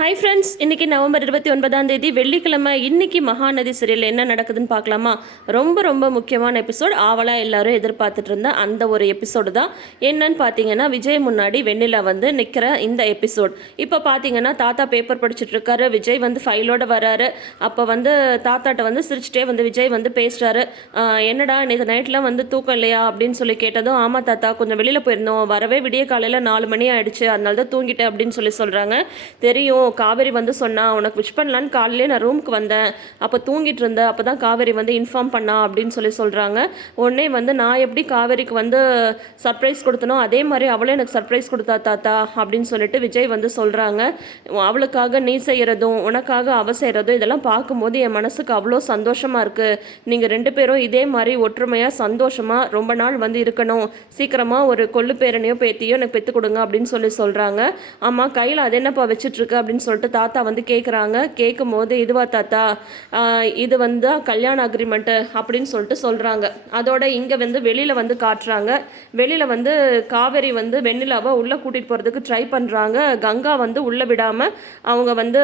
Hi friends, இன்றைக்கி November 29 வெள்ளிக்கிழமை. இன்றைக்கி மகாநதி சீரியல் என்ன நடக்குதுன்னு பார்க்கலாமா? ரொம்ப ரொம்ப முக்கியமான எபிசோட். ஆவலாக எல்லாரும் எதிர்பார்த்துட்டு இருந்த அந்த ஒரு எபிசோடு தான். என்னன்னு பார்த்தீங்கன்னா, விஜய் முன்னாடி வெண்ணிலா வந்து நிற்கிற இந்த எபிசோட். இப்போ பார்த்தீங்கன்னா, தாத்தா பேப்பர் படிச்சுட்டு இருக்காரு. விஜய் வந்து ஃபைலோடு வராரு. அப்போ வந்து தாத்தாட்ட வந்து சிரிச்சுட்டே வந்து விஜய் வந்து பேசுகிறாரு. என்னடா நேற்று நைட்டில் வந்து தூக்கம் இல்லையா அப்படின்னு சொல்லி கேட்டதும், ஆமாம் தாத்தா, கொஞ்சம் வெளியில் போயிருந்தோம், வரவே விடிய காலையில் 4 மணி ஆயிடுச்சு, அதனால தான் தூங்கிட்டேன் அப்படின்னு சொல்லி சொல்கிறாங்க. தெரியும், காவேரி வந்து சொன்னா, உனக்கு விஷ் பண்ணலான்னு காலையிலே நான் ரூமுக்கு வந்தேன், அப்போ தூங்கிட்டு இருந்தேன், அப்போ தான் காவேரி வந்து இன்ஃபார்ம் பண்ணா அப்படின்னு சொல்லி சொல்கிறாங்க. உடனே வந்து நான் எப்படி காவேரிக்கு வந்து சர்ப்ரைஸ் கொடுத்தனோ அதே மாதிரி அவளே எனக்கு சர்ப்ரைஸ் கொடுத்தா தாத்தா அப்படின்னு சொல்லிட்டு விஜய் வந்து சொல்கிறாங்க. அவளுக்காக நீ செய்கிறதும் உனக்காக அவ செய்கிறதும் இதெல்லாம் பார்க்கும்போது என் மனசுக்கு அவ்வளோ சந்தோஷமாக இருக்குது. நீங்கள் 2 பேரும் இதே மாதிரி ஒற்றுமையாக சந்தோஷமாக ரொம்ப நாள் வந்து இருக்கணும். சீக்கிரமாக ஒரு கொள்ளு பேரனையோ பேத்தியோ எனக்கு பெற்று கொடுங்க அப்படின்னு சொல்லி சொல்கிறாங்க. ஆமாம், கையில் அது என்னப்பா வச்சுட்ருக்கு அப்படின்னு சொல்லிட்டு தாத்தா வந்து கேட்குறாங்க. கேட்கும் போது, இதுவா தாத்தா, இது வந்து கல்யாண அக்ரிமெண்ட்டு அப்படின்னு சொல்லிட்டு சொல்கிறாங்க. அதோட இங்கே வந்து வெளியில் வந்து காட்டுறாங்க. வெளியில் வந்து காவேரி வந்து வெண்ணிலாவை உள்ளே கூட்டிகிட்டு போகிறதுக்கு ட்ரை பண்ணுறாங்க. கங்கா வந்து உள்ளே விடாமல் அவங்க வந்து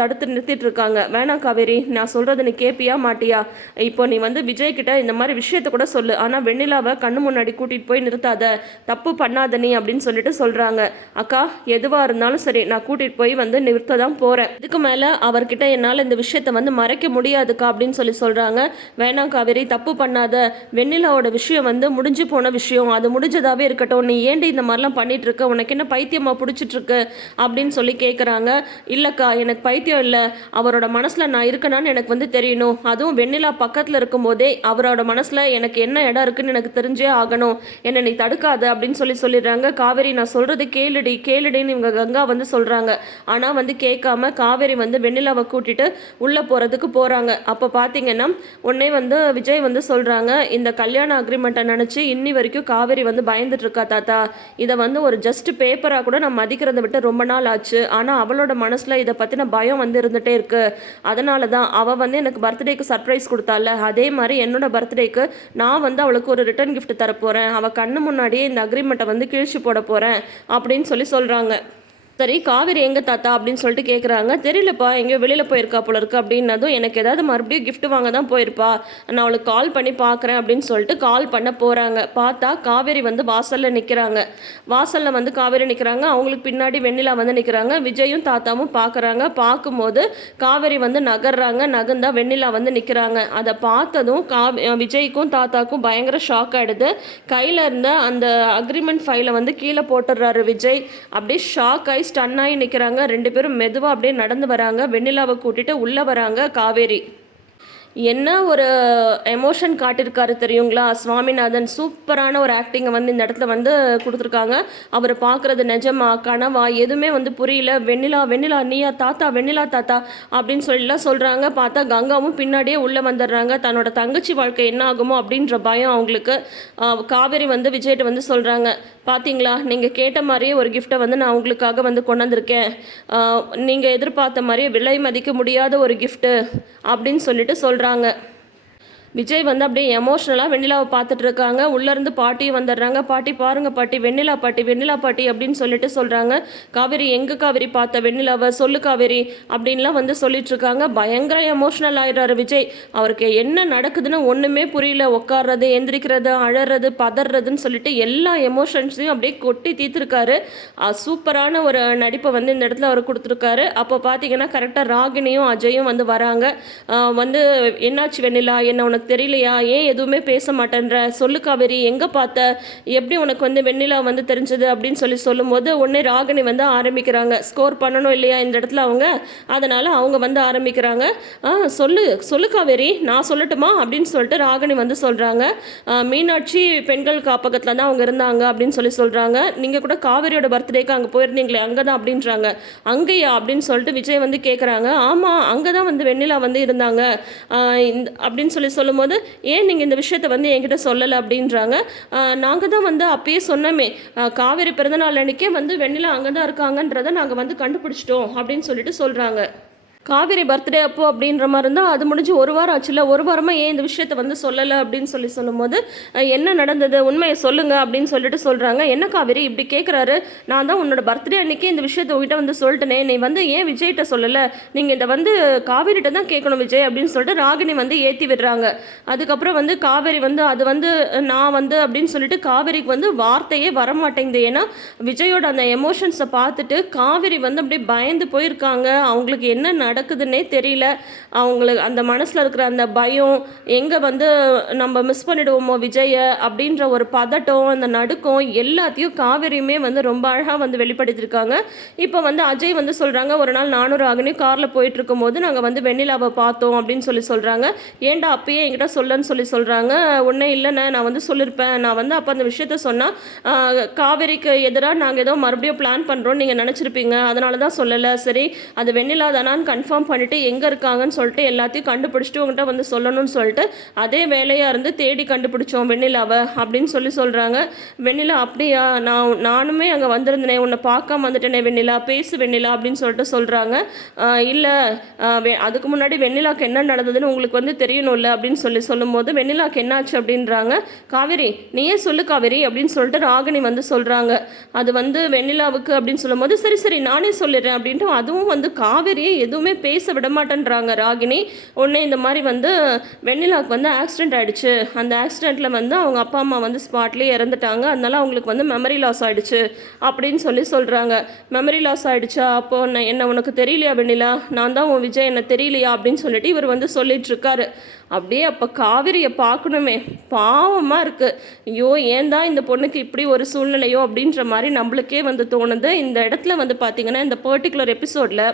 தடுத்து நிறுத்திட்டு இருக்காங்க. வேணாம் காவேரி, நான் சொல்கிறது நீ கேட்பியா மாட்டியா? இப்போ நீ வந்து விஜய்கிட்ட இந்த மாதிரி விஷயத்த கூட சொல்லு, ஆனால் வெண்ணிலாவை கண்ணு முன்னாடி கூட்டிகிட்டு போய் நிறுத்தாத, தப்பு பண்ணாத நீ அப்படின்னு சொல்லிட்டு சொல்கிறாங்க. அக்கா, எதுவாக இருந்தாலும் சரி, நான் கூட்டிகிட்டு போய் வந்து நிறுத்த தான் போகிறேன். இதுக்கு மேலே அவர்கிட்ட என்னால் இந்த விஷயத்தை வந்து மறைக்க முடியாதுக்கா அப்படின்னு சொல்லி சொல்கிறாங்க. வேணாம் காவேரி, தப்பு பண்ணாத. வெண்ணிலாவோட விஷயம் வந்து முடிஞ்சு போன விஷயம், அது முடிஞ்சதாகவே இருக்கட்டும். நீ ஏண்டி இந்த மாதிரிலாம் பண்ணிட்டு இருக்க? உனக்கு என்ன பைத்தியமாக பிடிச்சிட்ருக்கு அப்படின்னு சொல்லி கேட்குறாங்க. இல்லைக்கா, எனக்கு பைத்தியம் இல்லை, அவரோட மனசில் நான் இருக்கேனான்னு எனக்கு வந்து தெரியணும். அதுவும் வெண்ணிலா பக்கத்தில் இருக்கும்போதே அவரோட மனசில் எனக்கு என்ன இடம் இருக்குன்னு எனக்கு தெரிஞ்சே ஆகணும். என்னை நீ தடுக்காத அப்படின்னு சொல்லிடுறாங்க. காவேரி, நான் சொல்கிறது கேளுடி கேளுடின்னு இவங்க கங்கா வந்து சொல்கிறாங்க. ஆனால் வந்து கேட்காம காவேரி வந்து வெண்ணிலாவை கூட்டிட்டு உள்ளே போகிறதுக்கு போகிறாங்க. அப்போ பார்த்தீங்கன்னா உடனே வந்து விஜய் வந்து சொல்கிறாங்க, இந்த கல்யாண அக்ரிமெண்ட்டை நினச்சி இன்னி வரைக்கும் காவேரி வந்து பயந்துட்டு இருக்கா தாத்தா. இதை வந்து ஒரு ஜஸ்ட் பேப்பராக கூட நான் மதிக்கிறத விட்டு ரொம்ப நாள் ஆச்சு. ஆனால் அவளோட மனசில் இதை பற்றின பயம் வந்து இருந்துகிட்டே இருக்குது. அதனால தான் அவள் வந்து எனக்கு பர்த்டேக்கு சர்ப்ரைஸ் கொடுத்தால, அதே மாதிரி என்னோட பர்த்டேக்கு நான் வந்து அவளுக்கு ஒரு ரிட்டர்ன் கிஃப்ட் தரப்போகிறேன். அவள் கண்ணு முன்னாடியே இந்த அக்ரிமெண்ட்டை வந்து கிழிச்சு போட போகிறேன் அப்படின்னு சொல்கிறாங்க. சரி, காவேரி எங்கே தாத்தா அப்படின்னு சொல்லிட்டு கேட்குறாங்க. தெரியலப்பா, எங்கேயோ வெளியில் போயிருக்கா போல இருக்கு அப்படின்னதும், எனக்கு ஏதாவது மறுபடியும் கிஃப்ட் வாங்க தான் போயிருப்பா, நான் அவளுக்கு கால் பண்ணி பார்க்குறேன் அப்படின்னு சொல்லிட்டு கால் பண்ண போகிறாங்க. பார்த்தா காவேரி வந்து வாசலில் நிற்கிறாங்க. வாசலில் வந்து காவேரி நிற்கிறாங்க. அவங்களுக்கு பின்னாடி வெண்ணிலா வந்து நிற்கிறாங்க. விஜயும் தாத்தாவும் பார்க்குறாங்க. பார்க்கும்போது காவேரி வந்து நகர்ந்தா வெண்ணிலா வந்து நிற்கிறாங்க. அதை பார்த்ததும் விஜய்க்கும் தாத்தாக்கும் பயங்கர ஷாக் ஆகிடுது. கையில் இருந்த அந்த அக்ரிமெண்ட் ஃபைலை வந்து கீழே போட்டுடுறாரு விஜய். அப்படியே ஷாக் ஆகி ஸ்டன் ஆகி நிற்கிறாங்க. 2 பேரும் மெதுவாக அப்படியே நடந்து வராங்க. வெண்ணிலாவை கூட்டிட்டு உள்ளே வராங்க காவேரி. என்ன ஒரு எமோஷன் காட்டியிருக்காரு தெரியுங்களா சுவாமிநாதன். சூப்பரான ஒரு ஆக்டிங்கை வந்து இந்த இடத்துல வந்து கொடுத்துருக்காங்க. அவரை பார்க்குறது நிஜமா கனவா எதுவுமே வந்து புரியல. வெண்ணிலா வெண்ணிலா நீயா தாத்தா, வெண்ணிலா தாத்தா அப்படின்னு சொல்லிலாம் சொல்கிறாங்க. பார்த்தா கங்காவும் பின்னாடியே உள்ளே வந்துடுறாங்க. தன்னோட தங்கச்சி வாழ்க்கை என்ன ஆகுமோ அப்படின்ற பயம் அவங்களுக்கு. காவேரி வந்து விஜய்கிட்ட வந்து சொல்கிறாங்க, பார்த்தீங்களா, நீங்கள் கேட்ட மாதிரியே ஒரு கிஃப்ட்டை வந்து நான் உங்களுக்காக வந்து கொண்டு வந்திருக்கேன். நீங்கள் எதிர்பார்த்த மாதிரியே விலை மதிக்க முடியாத ஒரு கிஃப்ட்டு அப்படின்னு சொல்லிட்டு சொல்கிறாங்க. விஜய் வந்து அப்படியே எமோஷ்னலாக வெண்ணிலாவை பார்த்துட்டு இருக்காங்க. உள்ளேருந்து பாட்டியும் வந்துடுறாங்க. பாட்டி பாருங்க பாட்டி, வெண்ணிலா பாட்டி, வெண்ணிலா பாட்டி அப்படின்னு சொல்லிட்டு சொல்கிறாங்க. காவேரி, எங்கே காவேரி பார்த்த வெண்ணிலாவை சொல்லு காவேரி அப்படின்லாம் வந்து சொல்லிட்டு இருக்காங்க. பயங்கர எமோஷ்னல் ஆயிடுறாரு விஜய். அவருக்கு என்ன நடக்குதுன்னு ஒன்றுமே புரியல. உட்கார்றது, எந்திரிக்கிறது, அழறது, பதறதுன்னு சொல்லிட்டு எல்லா எமோஷன்ஸையும் அப்படியே கொட்டி தீர்த்துருக்காரு. சூப்பரான ஒரு நடிப்பை வந்து இந்த இடத்துல அவர் கொடுத்துருக்காரு. அப்போ பார்த்தீங்கன்னா கரெக்டாக ராகினியும் அஜயும் வந்து வராங்க. வந்து என்னாச்சு வெண்ணிலா, என்ன உனக்கு தெரியலையா, ஏன் எதுவுமே பேச மாட்டேன்ற, சொல்லு காவேரி, எங்கே பார்த்த, எப்படி உனக்கு வந்து வெண்ணிலா வந்து தெரிஞ்சது அப்படின்னு சொல்லும்போது உடனே ராகினி வந்து ஆரம்பிக்கிறாங்க. ஸ்கோர் பண்ணணும் இல்லையா இந்த இடத்துல அவங்க, அதனால் அவங்க வந்து ஆரம்பிக்கிறாங்க. சொல்லு காவேரி, நான் சொல்லட்டுமா அப்படின்னு சொல்லிட்டு ராகினி வந்து சொல்கிறாங்க. மீனாட்சி பெண்கள் காப்பகத்தில் தான் அவங்க இருந்தாங்க அப்படின்னு சொல்கிறாங்க. நீங்கள் கூட காவேரியோட பர்த்டேக்கு அங்கே போயிருந்தீங்களே, அங்கே தான் அப்படின்றாங்க. அங்கேயா அப்படின்னு சொல்லிட்டு விஜய் வந்து கேட்குறாங்க. ஆமாம், அங்கே தான் வந்து வெண்ணிலா வந்து இருந்தாங்க அப்படின்னு சொல்லும்போது, ஏன் நீங்கள் இந்த விஷயத்தை வந்து என்கிட்ட சொல்லலை அப்படின்றாங்க. நாங்கள் தான் வந்து அப்பயே சொன்னோமே, காவேரி பிறந்தநாள் அன்றைக்கே வந்து வெண்ணிலா அங்கே தான் இருக்காங்கன்றதை நாங்கள் வந்து கண்டுபிடிச்சிட்டோம் அப்படின்னு சொல்லிட்டு சொல்கிறாங்க. காவேரி பர்த்டே அப்போ அப்படின்ற மாதிரி இருந்தால் அது முடிஞ்சு ஒரு வாரம் ஆச்சுல, ஒரு வாரமாக ஏன் இந்த விஷயத்த வந்து சொல்லலை அப்படின்னு சொல்லும்போது என்ன நடந்தது உண்மையை சொல்லுங்க அப்படின்னு சொல்லிட்டு சொல்கிறாங்க. என்ன காவேரி இப்படி கேட்குறாரு, நான் தான் உன்னோட பர்த்டே அன்னைக்கு இந்த விஷயத்த உங்ககிட்ட வந்து சொல்லிட்டேனே, நீ வந்து ஏன் விஜய்கிட்ட சொல்லலை, நீங்கள் இதை வந்து காவேரிகிட்ட தான் கேட்கணும் விஜய் அப்படின்னு சொல்லிட்டு ராகினி வந்து ஏற்றி விடுறாங்க. அதுக்கப்புறம் வந்து காவேரி வந்து அது வந்து நான் வந்து அப்படின்னு சொல்லிட்டு காவேரிக்கு வந்து வார்த்தையே வரமாட்டேங்குது. ஏன்னா விஜயோட அந்த எமோஷன்ஸை பார்த்துட்டு காவேரி வந்து அப்படியே பயந்து போயிருக்காங்க. அவங்களுக்கு என்ன நடக்குதுன்னே தெரியல. அவங்களுக்கு அந்த மனசில் இருக்கிற அந்த பயம், எங்கே வந்து நம்ம மிஸ் பண்ணிடுவோமோ விஜயை அப்படின்ற ஒரு பதட்டம், அந்த நடுக்கம் எல்லாத்தையும் காவேரியுமே வந்து ரொம்ப அழகாக வந்து வெளிப்படுத்தியிருக்காங்க. இப்போ வந்து அஜய் வந்து சொல்கிறாங்க, ஒரு நாள் நானும் ராகினியும் காரில் போயிட்டு இருக்கும்போது நாங்கள் வந்து வெண்ணிலாவை பார்த்தோம் அப்படின்னு சொல்கிறாங்க. ஏன்டா அப்பயே என்கிட்ட சொல்லன்னு சொல்கிறாங்க. ஒன்றே இல்லைண்ணே, நான் வந்து சொல்லியிருப்பேன், நான் வந்து அப்போ அந்த விஷயத்த சொன்னால் காவேரிக்கு எதிராக நாங்கள் ஏதோ மறுபடியும் பிளான் பண்ணுறோன்னு நீங்கள் நினச்சிருப்பீங்க, அதனால தான் சொல்லலை. சரி அது வெண்ணிலா தானான்னு கன்ஃபார்ம் பண்ணிவிட்டு எங்கே இருக்காங்கன்னு சொல்லிட்டு எல்லாத்தையும் கண்டுபிடிச்சிட்டு உங்கள்கிட்ட வந்து சொல்லணும்னு சொல்லிட்டு அதே வேலையாக இருந்து தேடி கண்டுபிடிச்சோம் வெண்ணிலாவை அப்படின்னு சொல்கிறாங்க. வெண்ணிலா அப்படியா, நானுமே அங்கே வந்திருந்தேனே, உன்னை பார்க்காம வந்துட்டேனே வெண்ணிலா, பேசு வெண்ணிலா அப்படின்னு சொல்கிறாங்க. இல்லை அதுக்கு முன்னாடி வெண்ணிலாவுக்கு என்ன நடந்ததுன்னு உங்களுக்கு வந்து தெரியணும்ல அப்படின்னு சொல்லும்போது வெண்ணிலாவுக்கு என்னாச்சு அப்படின்றாங்க. காவேரி நீயே சொல்லு காவேரி அப்படின்னு சொல்லிட்டு ராகினி வந்து சொல்கிறாங்க. அது வந்து வெண்ணிலாவுக்கு அப்படின்னு சொல்லும்போது சரி நானே சொல்லிடுறேன் அப்படின்ட்டு அதுவும் வந்து காவேரியை எதுவுமே பேச விட மாட்டேன்றாங்க ராகினி. உடனே இந்த மாதிரி வந்து வெண்ணிலாவுக்கு வந்து ஆக்சிடென்ட் ஆகிடுச்சு, அந்த ஆக்சிடெண்ட்டில் வந்து அவங்க அப்பா அம்மா வந்து ஸ்பாட்லேயே இறந்துட்டாங்க, அதனால அவங்களுக்கு வந்து மெமரி லாஸ் ஆகிடுச்சு அப்படின்னு சொல்கிறாங்க. மெமரி லாஸ் ஆகிடுச்சா, அப்போது என்ன உனக்கு தெரியலையா வெண்ணிலா, நான் தான் உன் விஜய் என்ன தெரியலையா அப்படின்னு சொல்லிட்டு இவர் வந்து சொல்லிட்டு இருக்காரு. அப்படியே அப்போ காவிரியை பார்க்கணுமே, பாவமாக இருக்குது. ஐயோ ஏன் தான் இந்த பொண்ணுக்கு இப்படி ஒரு சூழ்நிலையோ அப்படின்ற மாதிரி நம்மளுக்கே வந்து தோணுது. இந்த இடத்துல வந்து பார்த்திங்கன்னா இந்த பர்டிகுலர் எபிசோடில்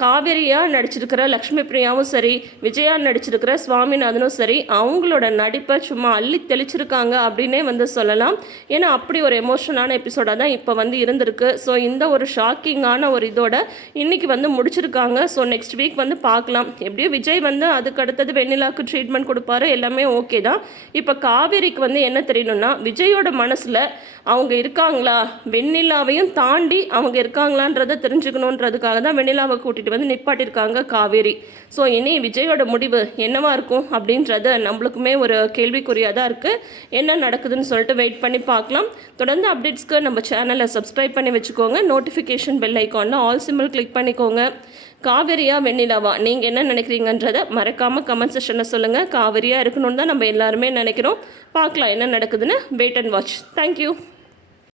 காவேரியாக நடிச்சிருக்கிற லக்ஷ்மி பிரியாவும் சரி, விஜயா நடிச்சிருக்கிற சுவாமிநாதனும் சரி, அவங்களோட நடிப்பை சும்மா அள்ளி தெளிச்சிருக்காங்க அப்படின்னே வந்து சொல்லலாம். ஏன்னா அப்படி ஒரு எமோஷனலான எபிசோடாக தான் இப்போ வந்து இருந்திருக்கு. ஸோ இந்த ஒரு ஷாக்கிங்கான ஒரு இதோட இன்றைக்கி வந்து முடிச்சிருக்காங்க. ஸோ நெக்ஸ்ட் வீக் வந்து பார்க்கலாம். எப்படியோ விஜய் வந்து அதுக்கு அடுத்தது வெண்ணிலாவுக்கு ட்ரீட்மெண்ட் கொடுப்பாரு, எல்லாமே ஓகே தான். இப்போ காவேரிக்கு வந்து என்ன தெரியணும்னா விஜயோட மனசில் அவங்க இருக்காங்களா, வெண்ணிலாவையும் தாண்டி அவங்க இருக்காங்களான்றதை தெரிஞ்சுக்கணுன்றதுக்காக தான் வெண்ணிலாவை கூட்டிகிட்டு வந்து நிப்பாட்டியிருக்காங்க காவேரி. ஸோ இனி விஜயோட முடிவு என்னவா இருக்கும் அப்படின்றத நம்மளுக்குமே ஒரு கேள்விக்குறியாக தான் இருக்குது. என்ன நடக்குதுன்னு சொல்லிட்டு வெயிட் பண்ணி பார்க்கலாம். தொடர்ந்து அப்டேட்ஸ்க்கு நம்ம சேனலை சப்ஸ்கிரைப் பண்ணி வச்சுக்கோங்க. நோட்டிஃபிகேஷன் பெல் ஐக்கானில் ஆல் சிம்பிள் கிளிக் பண்ணிக்கோங்க. காவேரியா வெண்ணிலாவா நீங்கள் என்ன நினைக்கிறீங்கன்றதை மறக்காமல் கமெண்ட் செக்ஷனில் சொல்லுங்கள். காவேரியாக இருக்கணும்னு தான் நம்ம எல்லாருமே நினைக்கிறோம். பார்க்கலாம் என்ன நடக்குதுன்னு. Wait and watch. தேங்க்யூ.